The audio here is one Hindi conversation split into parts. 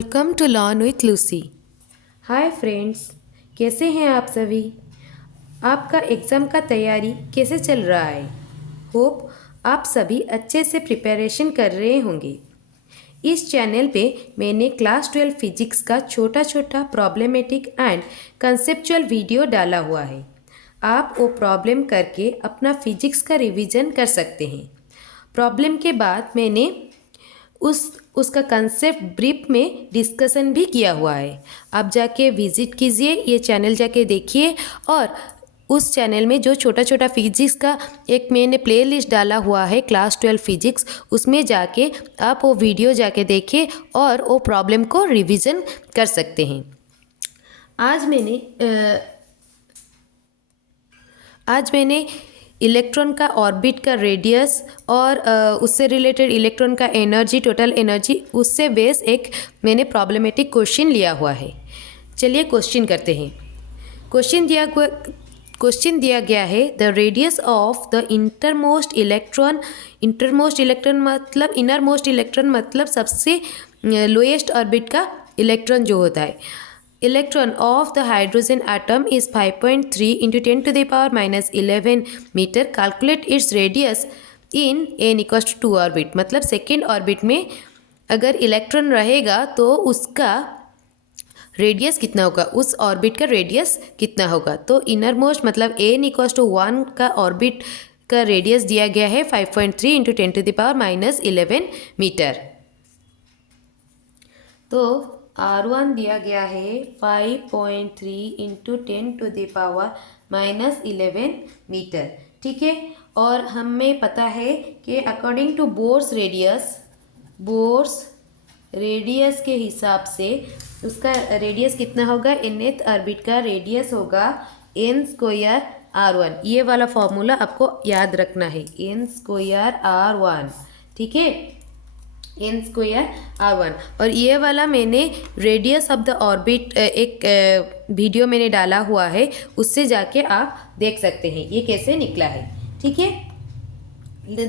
Welcome to learn with Lucy. Hi friends, कैसे हैं आप सभी। आपका एग्ज़ाम का तैयारी कैसे चल रहा है। होप आप सभी अच्छे से प्रिपरेशन कर रहे होंगे। इस चैनल पे मैंने क्लास 12 फिजिक्स का छोटा छोटा प्रॉब्लमेटिक एंड कंसेप्चुअल वीडियो डाला हुआ है। आप वो प्रॉब्लम करके अपना फिजिक्स का रिवीजन कर सकते हैं। प्रॉब्लम के बाद मैंने उसका कंसेप्ट ब्रीफ में डिस्कशन भी किया हुआ है। आप जाके विज़िट कीजिए, ये चैनल जाके देखिए और उस चैनल में जो छोटा छोटा फिजिक्स का एक मैंने प्लेलिस्ट डाला हुआ है क्लास 12 फिजिक्स, उसमें जाके आप वो वीडियो जाके देखें और वो प्रॉब्लम को रिवीजन कर सकते हैं। आज मैंने इलेक्ट्रॉन का ऑर्बिट का रेडियस और उससे रिलेटेड इलेक्ट्रॉन का एनर्जी, टोटल एनर्जी, उससे बेस एक मैंने प्रॉब्लमेटिक क्वेश्चन लिया हुआ है। चलिए क्वेश्चन करते हैं। क्वेश्चन दिया गया है the radius of the intermost electron मतलब इनरमोस्ट इलेक्ट्रॉन मतलब सबसे लोएस्ट ऑर्बिट का इलेक्ट्रॉन जो होता है। Electron of the hydrogen atom is 5.3 into 10 to the power minus 11 meter. Calculate its radius in n equals to 2 orbit. मतलब सेकेंड ऑर्बिट में अगर इलेक्ट्रॉन रहेगा तो उसका रेडियस कितना होगा, उस ऑर्बिट का रेडियस कितना होगा। तो इनर मोस्ट मतलब n इक्वल्स टू 1 का ऑर्बिट का रेडियस दिया गया है 5.3 into 10 to the power minus 11 metre. तो R1 दिया गया है 5.3 into 10 to the power minus 11 metre, ठीक है। और हमें पता है कि अकॉर्डिंग टू बोर्स रेडियस के हिसाब से उसका रेडियस कितना होगा, nth ऑर्बिट का रेडियस होगा n स्क्वायर R1। ये वाला फॉर्मूला आपको याद रखना है, n स्क्वायर R1, ठीक है, n स्क्वायर R1। और ये वाला मैंने रेडियस ऑफ द ऑर्बिट एक वीडियो मैंने डाला हुआ है, उससे जाके आप देख सकते हैं ये कैसे निकला है, ठीक है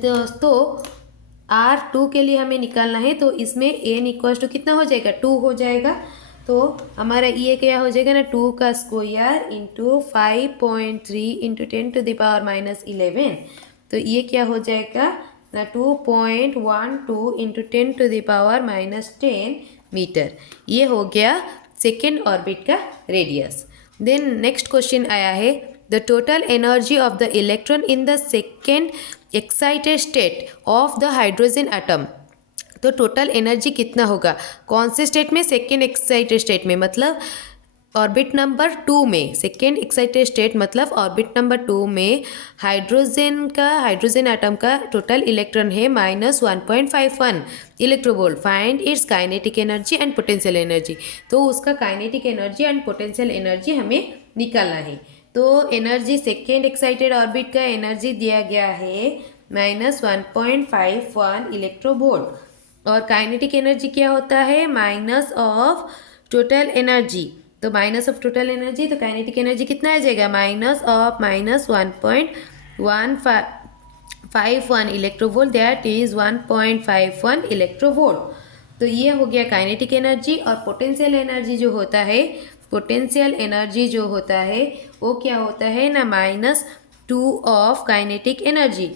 दोस्तों। R2 के लिए हमें निकालना है, तो इसमें n इक्वल्स टू कितना हो जाएगा, 2 हो जाएगा। तो हमारा ये क्या हो जाएगा ना, 2 का square into 5.3 into 10 to the power minus 11। तो ये क्या हो जाएगा ना, 2.12 into 10 to the power minus 10 metre. ये हो गया सेकेंड ऑर्बिट का रेडियस। देन नेक्स्ट क्वेश्चन आया है the total energy of the electron in the second excited state of the hydrogen atom. तो टोटल एनर्जी कितना होगा, कौन से स्टेट में, सेकेंड एक्साइटेड स्टेट में, मतलब ऑर्बिट नंबर 2 में। सेकेंड एक्साइटेड स्टेट मतलब ऑर्बिट नंबर 2 में हाइड्रोजन एटम का टोटल इलेक्ट्रॉन है -1.51 electronvolt. Find its kinetic energy and potential energy. तो उसका kinetic energy and potential energy हमें निकालना है। तो एनर्जी सेकेंड एक्साइटेड ऑर्बिट का एनर्जी दिया गया है -1.51 इलेक्ट्रोवोल्ट। और काइनेटिक एनर्जी क्या होता है, माइनस ऑफ टोटल एनर्जी। तो माइनस ऑफ टोटल एनर्जी, तो काइनेटिक एनर्जी कितना आ जाएगा, -1.51 इलेक्ट्रोवोल्ट, दैट इज 1.51 इलेक्ट्रोवोल्ट। तो ये हो गया काइनेटिक एनर्जी। और पोटेंशियल एनर्जी जो होता है, वो क्या होता है ना, -2 of kinetic energy,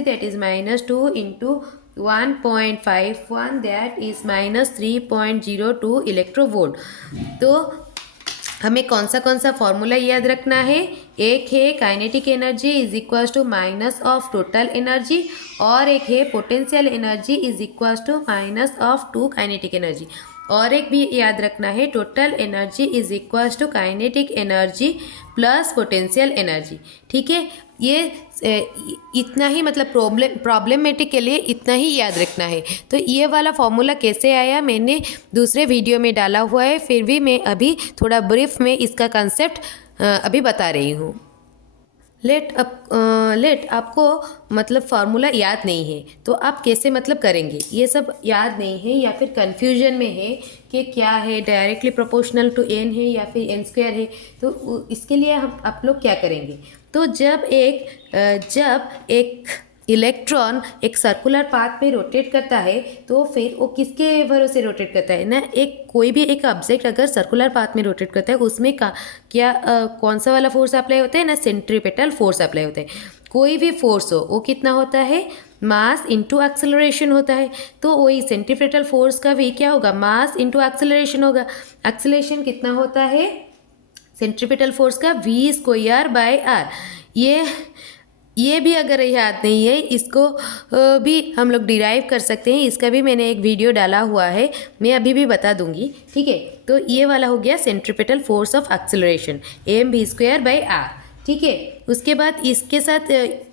that is -2 into 1.51, that is -3.02 electronvolt. तो हमें कौन सा फॉर्मूला याद रखना है, एक है kinetic energy is equals to minus of total energy, और एक है potential energy is equals to minus of 2 kinetic energy. और एक भी याद रखना है, total energy is equals to kinetic energy plus potential energy, ठीक है। ये इतना ही, मतलब प्रॉब्लमेटिक के लिए इतना ही याद रखना है। तो ये वाला फॉर्मूला कैसे आया मैंने दूसरे वीडियो में डाला हुआ है, फिर भी मैं अभी थोड़ा ब्रीफ में इसका कंसेप्ट अभी बता रही हूँ। लेट आपको मतलब फार्मूला याद नहीं है तो आप कैसे मतलब करेंगे, ये सब याद नहीं है या फिर कन्फ्यूजन में है कि क्या है, डायरेक्टली प्रोपोर्शनल टू n है या फिर n स्क्वायर है। तो इसके लिए आप लोग क्या करेंगे, तो जब एक इलेक्ट्रॉन एक सर्कुलर पाथ में रोटेट करता है तो फिर वो किसके भरोसे रोटेट करता है ना, एक कोई भी एक ऑब्जेक्ट अगर सर्कुलर पाथ में रोटेट करता है उसमें कौन सा वाला फोर्स अप्लाई होता है ना, सेंट्रीपेटल फोर्स अप्लाई होता है। कोई भी फोर्स हो वो कितना होता है, मास इंटू एक्सेलरेशन होता है। तो वही सेंट्रीपेटल फोर्स का भी क्या होगा, मास इंटू एक्सेलरेशन होगा। एक्सेलरेशन कितना होता है सेंट्रीपेटल फोर्स का, वी स्क्वायर बाय आर। ये भी अगर याद नहीं है इसको भी हम लोग डिराइव कर सकते हैं, इसका भी मैंने एक वीडियो डाला हुआ है, मैं अभी भी बता दूंगी। ठीक है, तो ये वाला हो गया centripetal force of acceleration, M V square by R. ठीक है, उसके बाद इसके साथ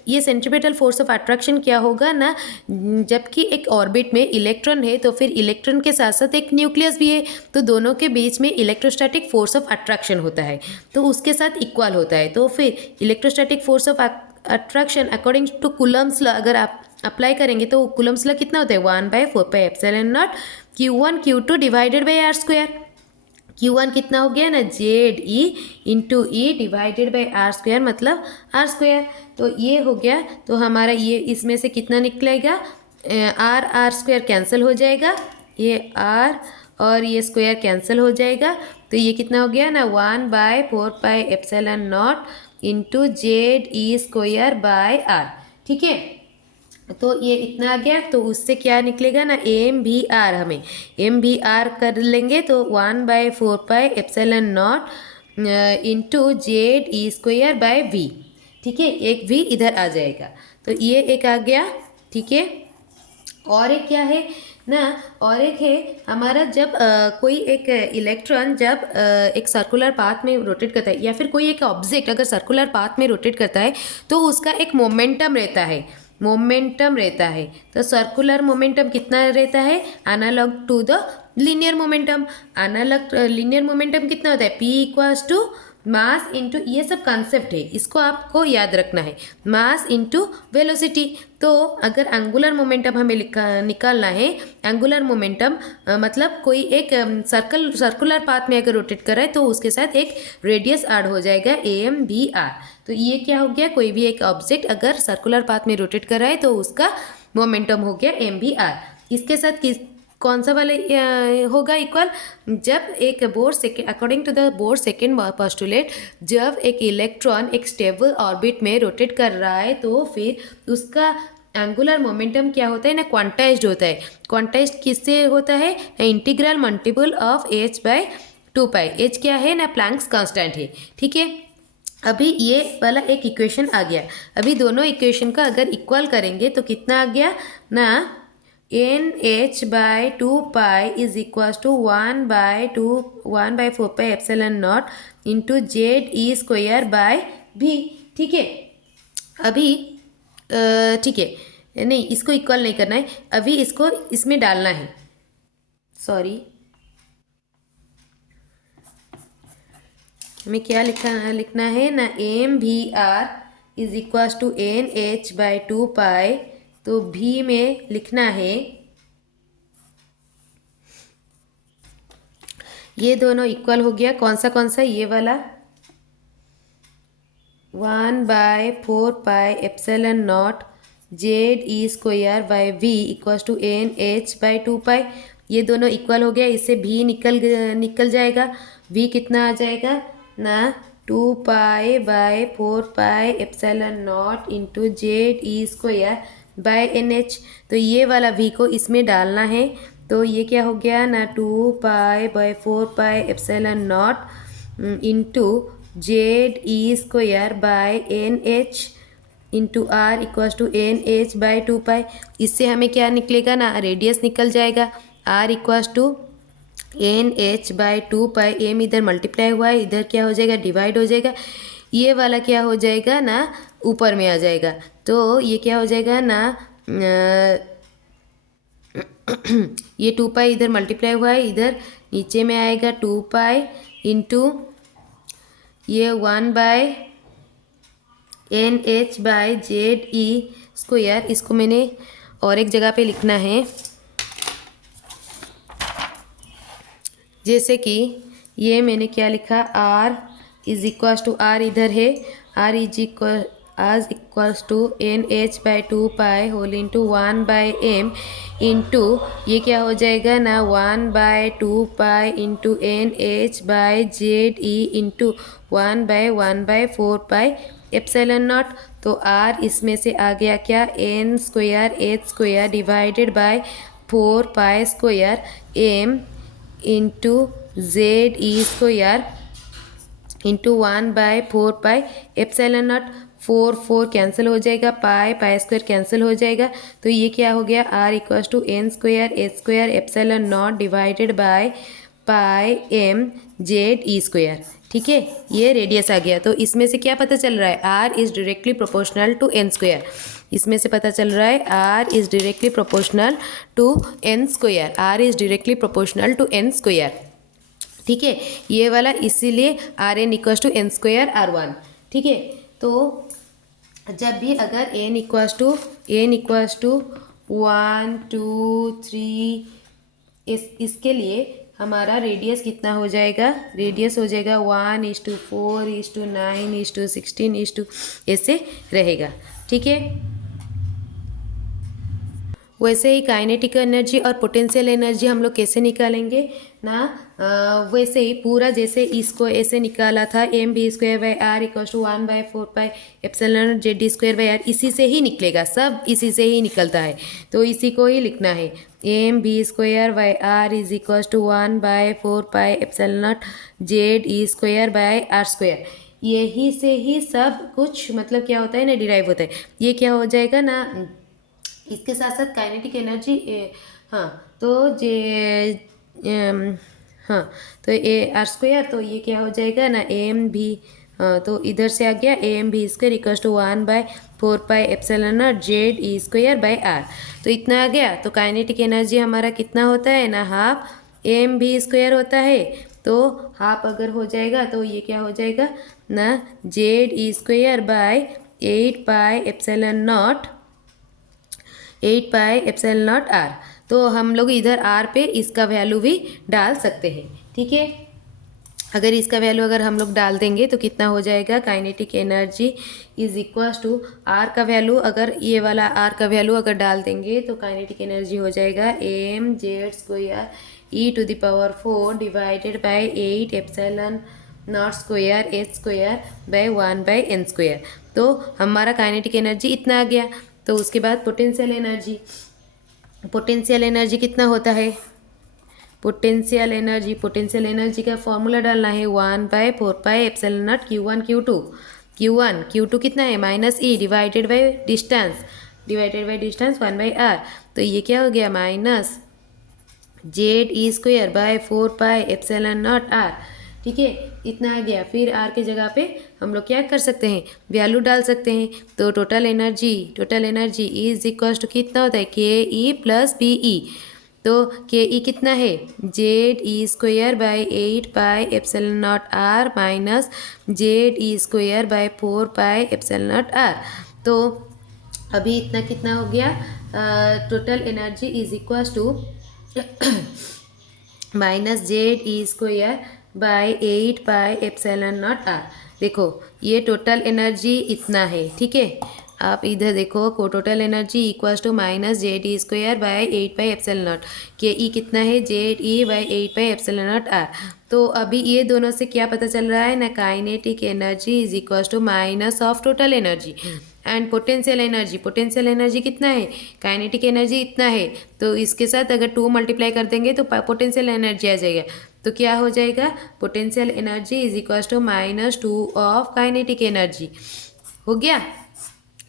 ये सेंट्रीपेटल फोर्स ऑफ अट्रैक्शन क्या होगा ना, जबकि एक ऑर्बिट में इलेक्ट्रॉन है तो फिर इलेक्ट्रॉन के साथ साथ एक न्यूक्लियस भी है, तो दोनों के बीच में इलेक्ट्रोस्टैटिक फोर्स ऑफ अट्रैक्शन होता है, तो उसके साथ इक्वल होता है। तो फिर electrostatic force of attraction according to Coulomb's law अगर आप अप्लाई करेंगे तो कुलम्स लॉ कितना होता है, 1/4πε0 Q1 Q2 divided by R square. Q1 कितना हो गया ना, ZE into E divided by R square, मतलब आर स्क्वायर। तो ये हो गया, तो हमारा ये इसमें से कितना निकलेगा, आर स्क्वायर कैंसिल हो जाएगा, ये आर और ये स्क्वायर कैंसिल हो जाएगा, तो ये कितना हो गया ना 1/4πε0 into ZE square by R. ठीक है, तो ये इतना आ गया, तो उससे क्या निकलेगा ना, एम भी आर, हमें एम भी आर कर लेंगे तो 1/4πε0 into ZE square by V. ठीक है, एक वी इधर आ जाएगा, तो ये एक आ गया। ठीक है, और एक क्या है ना, और एक है हमारा जब कोई एक इलेक्ट्रॉन जब एक सर्कुलर पाथ में रोटेट करता है, या फिर कोई एक ऑब्जेक्ट अगर सर्कुलर पाथ में रोटेट करता है तो उसका एक मोमेंटम रहता है, तो सर्कुलर मोमेंटम कितना रहता है, analog to the linear momentum. Analog linear momentum कितना होता है, P equals to mass into, ये सब कॉन्सेप्ट है, इसको आपको याद रखना है, मास इंटू वेलोसिटी। तो अगर एंगुलर मोमेंटम हमें निकालना है, एंगुलर मोमेंटम मतलब कोई एक सर्कुलर पाथ में अगर रोटेट कर रहा है तो उसके साथ एक रेडियस ऐड हो जाएगा, एम बी आर। तो ये क्या हो गया, कोई भी एक ऑब्जेक्ट अगर सर्कुलर पाथ में रोटेट कर रहा है तो उसका मोमेंटम हो गया एम बी आर। इसके साथ कौन सा वाले होगा इक्वल, जब एक Bohr second according to the Bohr second postulate, जब एक इलेक्ट्रॉन एक स्टेबल ऑर्बिट में रोटेट कर रहा है तो फिर उसका एंगुलर मोमेंटम क्या होता है ना, क्वांटाइज्ड होता है। क्वांटाइज्ड किससे होता है, integral multiple of h/2π। h क्या है ना, प्लैंक्स कांस्टेंट है। ठीक है, अभी ये वाला एक इक्वेशन आ गया, अभी दोनों इक्वेशन का अगर इक्वल करेंगे तो कितना आ गया ना, NH/2π is equals to 1/4πε0 into ZE square by भी। ठीक है, अभी ठीक है, नहीं इसको इक्वल नहीं करना है, अभी इसको इसमें डालना है, सॉरी हमें क्या लिखना है ना, एम भी are is equals to NH/2π, तो भी में लिखना है, ये दोनों इक्वल हो गया, कौन सा ये वाला 1/4πε0 ZE square by V equals to NH/2π, ये दोनों इक्वल हो गया, इससे भी निकल जाएगा, v कितना आ जाएगा ना, 2π/4πε0 into ZE square by NH। तो ये वाला v को इसमें डालना है, तो ये क्या हो गया ना, 2π/4πε0 into ZE square by NH into R equals to NH/2π। इससे हमें क्या निकलेगा ना, रेडियस निकल जाएगा, r equals to NH/2π, M इधर मल्टीप्लाई हुआ है, इधर क्या हो जाएगा, डिवाइड हो जाएगा, ये वाला क्या हो जाएगा ना, ऊपर में आ जाएगा, तो ये क्या हो जाएगा ना, ये 2π इधर मल्टीप्लाई हुआ है, इधर नीचे में आएगा 2π इंटू ये 1/NH/ZE स्क्वायर। इसको मैंने और एक जगह पे लिखना है, जैसे कि ये मैंने क्या लिखा, r is equals to, r इधर है, r इज इक्वल आज equals to N H by 2 pi whole into 1/m into ये क्या हो जाएगा ना 1/2 pi into N H by Z E into 1/1/4 pi epsilon naught. तो आर इसमें से आ गया क्या N square H square divided by 4 pi square M into Z E square into 1/4 pi epsilon naught. 4 cancel हो जाएगा, पाई पाई स्क्वायर कैंसिल हो जाएगा। तो ये क्या हो गया R equals to N square H square epsilon naught divided by pi M Z E square. ठीक है, ये रेडियस आ गया। तो इसमें से क्या पता चल रहा है R is directly proportional to N square. इसमें से पता चल रहा है R is directly proportional to N square. R is directly proportional to N square. ठीक है, ये वाला इसीलिए R N equals to N square R1। ठीक है, तो जब भी अगर एन इक्वल्स टू 1 2 3 इसके लिए हमारा रेडियस कितना हो जाएगा, रेडियस हो जाएगा 1:4:9:16 ऐसे रहेगा। ठीक है, वैसे ही काइनेटिक एनर्जी और पोटेंशियल एनर्जी हम लोग कैसे निकालेंगे ना, वैसे ही पूरा जैसे इसको ऐसे निकाला था mv²/r = 1/4 एप्सिलॉन जेड स्क्वायर/r, इसी से ही निकलेगा, सब इसी से ही निकलता है। तो इसी को ही लिखना है mv²/r = 1/4 एप्सिलॉन जेड स्क्वायर/r²। यही से ही सब कुछ मतलब क्या होता है ना डिराइव होता है। ये क्या हो जाएगा ना, इसके साथ साथ काइनेटिक एनर्जी हाँ तो हाँ तो r², तो ये क्या हो जाएगा ना एम भी, हाँ तो इधर से आ गया mv² = 1/4 एप्सिलॉन जेड स्क्वायर/r। तो इतना आ गया। तो काइनेटिक एनर्जी हमारा कितना होता है ना, हाफ mv² होता है। तो हाफ अगर हो जाएगा तो ये क्या हो जाएगा ना जेड स्क्वायर/8 एप्सिलॉन नॉट r। तो हम लोग इधर r पे इसका वैल्यू भी डाल सकते हैं। ठीक है, अगर इसका वैल्यू अगर हम लोग डाल देंगे तो कितना हो जाएगा, kinetic energy is equals to r का वैल्यू, अगर ये वाला r का वैल्यू अगर डाल देंगे तो काइनेटिक एनर्जी हो जाएगा mz² e⁴ divided by 8 epsilon not square h²/1/n²। तो हमारा काइनेटिक एनर्जी इतना आ गया। तो उसके बाद पोटेंशियल एनर्जी कितना होता है, पोटेंशियल एनर्जी का फॉर्मूला डालना है 1/4 एप्सिलॉन नॉट Q1 Q2 कितना है -e divided by distance 1/r। तो ये क्या हो गया -ZE²/4 एप्सिलॉन नॉट r। ठीक है, इतना आ गया। फिर r के जगह पे हम लोग क्या कर सकते हैं, वैल्यू डाल सकते हैं। तो total energy is equals to कितना होता है KE + PE। तो KE कितना है ZE²/8 epsilon naught r minus ZE²/4 epsilon naught r। तो अभी इतना कितना हो गया, total energy is equals to -ZE²/8 epsilon naught r। देखो ये टोटल एनर्जी इतना है। ठीक है, आप इधर देखो को total energy equals to -ZE²/8 epsilon not. KE कितना है ZE/8 एप्सिलॉन नॉट r। तो अभी ये दोनों से क्या पता चल रहा है ना, kinetic energy is equals to minus of total energy and potential energy कितना है, काइनेटिक एनर्जी इतना है। तो इसके साथ अगर 2 मल्टीप्लाई कर देंगे तो पोटेंशियल एनर्जी आ जाएगा। तो क्या हो जाएगा, potential energy is equals to -2 of kinetic energy. हो गया।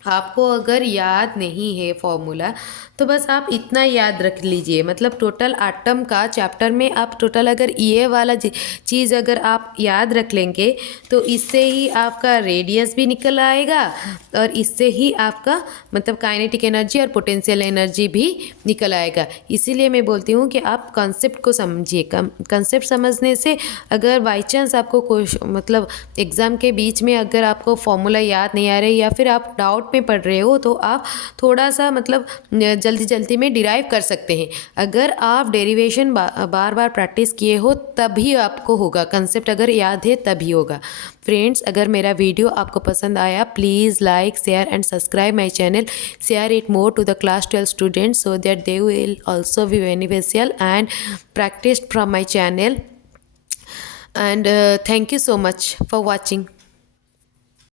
आपको अगर याद नहीं है फॉर्मूला तो बस आप इतना याद रख लीजिए, मतलब टोटल एटम का चैप्टर में आप टोटल अगर ये वाला चीज़ अगर आप याद रख लेंगे तो इससे ही आपका रेडियस भी निकल आएगा और इससे ही आपका मतलब काइनेटिक एनर्जी और पोटेंशियल एनर्जी भी निकल आएगा। इसीलिए मैं बोलती हूँ कि आप कॉन्सेप्ट को समझिए। कॉन्सेप्ट समझने से अगर बाई चांस आपको कोई मतलब एग्ज़ाम के बीच में अगर आपको फॉर्मूला याद नहीं आ रही या फिर आप डाउट में पढ़ रहे हो तो आप थोड़ा सा मतलब जल्दी जल्दी में डिराइव कर सकते हैं। अगर आप डेरिवेशन बार बार प्रैक्टिस किए हो तभी आपको होगा, कंसेप्ट अगर याद है तभी होगा। फ्रेंड्स, अगर मेरा वीडियो आपको पसंद आया please like share and subscribe my channel, share it more to the class 12 students so that they will also be beneficial and practiced from my channel, and thank you so much for watching.